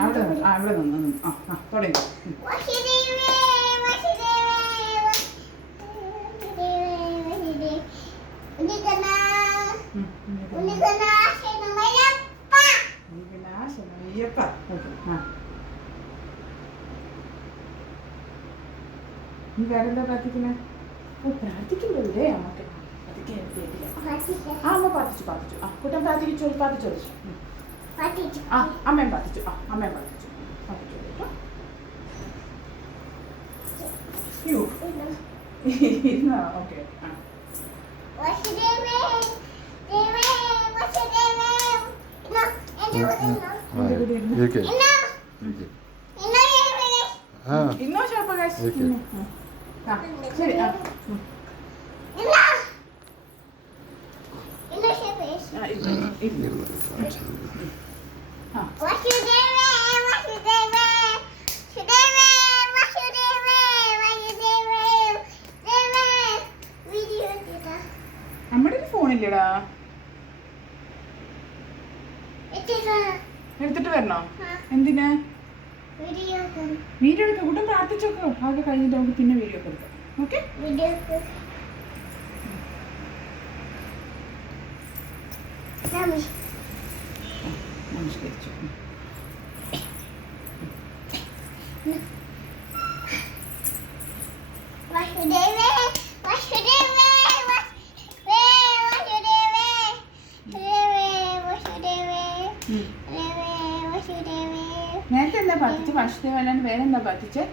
അവിടെ നിന്ന് തുടങ്ങി. നീ വേറെന്താ പ്രാർത്ഥിക്കണേ? പ്രാർത്ഥിക്കുമ്പോഴേ അമ്മക്ക് അമ്മ പ്രാർത്ഥിച്ചു. കുട്ടൻ പ്രാർത്ഥിച്ചു. അമ്മയും പ്രാർത്ഥിച്ചു. ഓക്കെ. ഇന്നോ ശാപകാശ് ശരി. നമ്മുടെ ഫോണില്ലടാ, എടുത്തിട്ട് വരണോ? എന്തിനാ? വീഡിയോ എടുക്കാം. കൂട്ടം പ്രാർത്ഥിച്ചോക്കോ. ആകെ കഴിഞ്ഞിട്ട് നമുക്ക് പിന്നെ വീഡിയോ ഒക്കെ എടുക്കാം. ഓക്കെ. നമസ്കരിച്ചു. നേരത്തെ എന്താ പ്രാർത്ഥിച്ച? വാസുദേവ അല്ലാണ്ട് വേറെ എന്താ പ്രാർത്ഥിച്ചേ?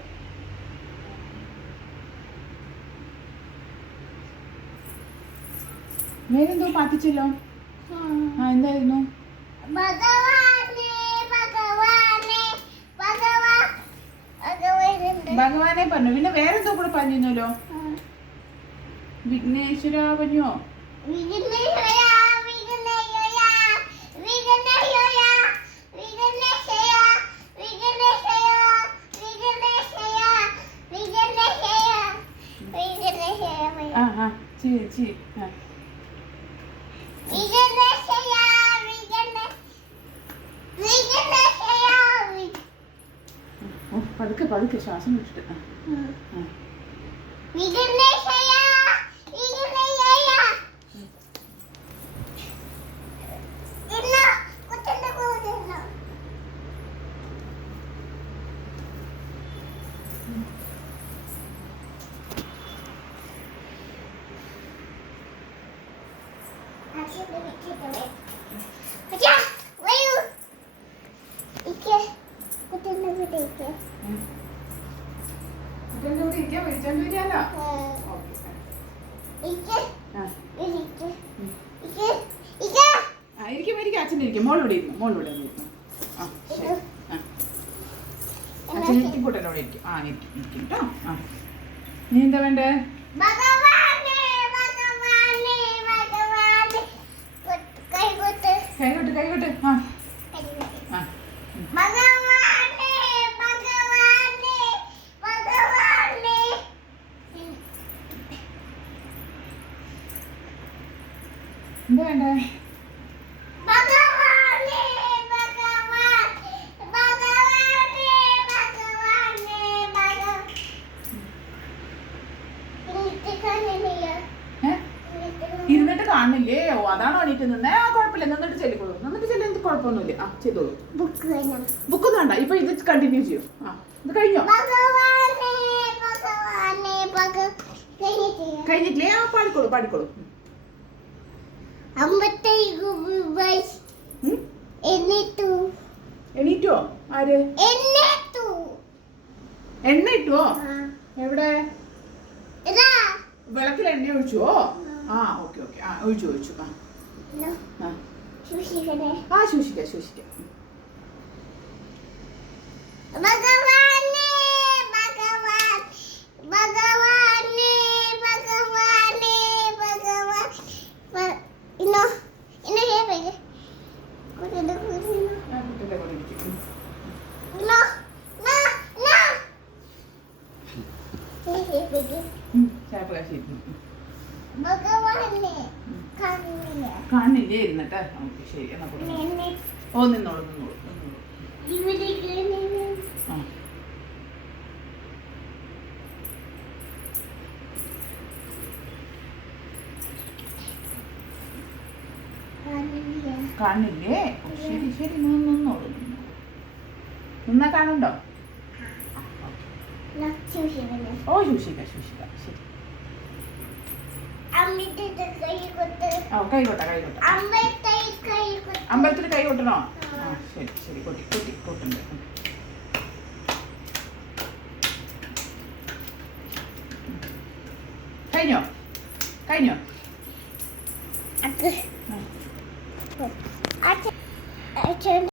വേറെന്തോ പ്രാർത്ഥിച്ചല്ലോ. എന്തായിരുന്നു? ഭഗവാനെ പറഞ്ഞു. പിന്നെ വേറെന്തോ കൂടെ പറഞ്ഞല്ലോ. വിഘ്നേശ്വര പറഞ്ഞോ? പതുക്കെ ശ്വാസം വിട്ടിട്ട്. മോളിവിടെ ഇരുന്നു. അച്ഛനോട് ഇരിക്കും. ഇരിക്കും കേട്ടോ. നീ എന്താ വേണ്ടേ? കൈകൊട്ട്. എന്താ വേണ്ടേ? ഇരുന്നിട്ട് കാണില്ലേ? ഓ അതാണോ എണീറ്റ് നിന്നേ? കുഴപ്പമില്ല. നിന്നിട്ട് ചെല്ലിക്കോളൂ. എന്ത് കുഴപ്പമൊന്നുമില്ല. ചെയ്തോളൂ. ബുക്ക് വേണ്ട. ഇപ്പൊ ഇത് കണ്ടിന്യൂ ചെയ്യൂ. ഇത് കഴിഞ്ഞോ? കഴിഞ്ഞിട്ടില്ലേ? പാടിക്കോളൂ. എണീറ്റോ? ആര്? എണ്ണ ഇട്ടോ? എവിടെ? വിളക്കിൽ എണ്ണ ഒഴിച്ചുവോ? ഓക്കെ. ഒഴിച്ചു. ശൂഷിക്കാം. കാണില്ലേ? ഇരുന്നിട്ട് ശരി. എന്നാ നിന്നോളൂ. കാണില്ലേ? ശരി ശരി, നിന്നോളൂ. നിന്നാ കാണുണ്ടോ? ഓ ശൂഷിക്ക ശൂഷിക്ക. ശരി. കൈകൊട്ട. അമ്പലത്തിൽ കൈ കൊട്ടണോ? ശരി ശരി, കൊട്ടുണ്ട്. കഴിഞ്ഞോ?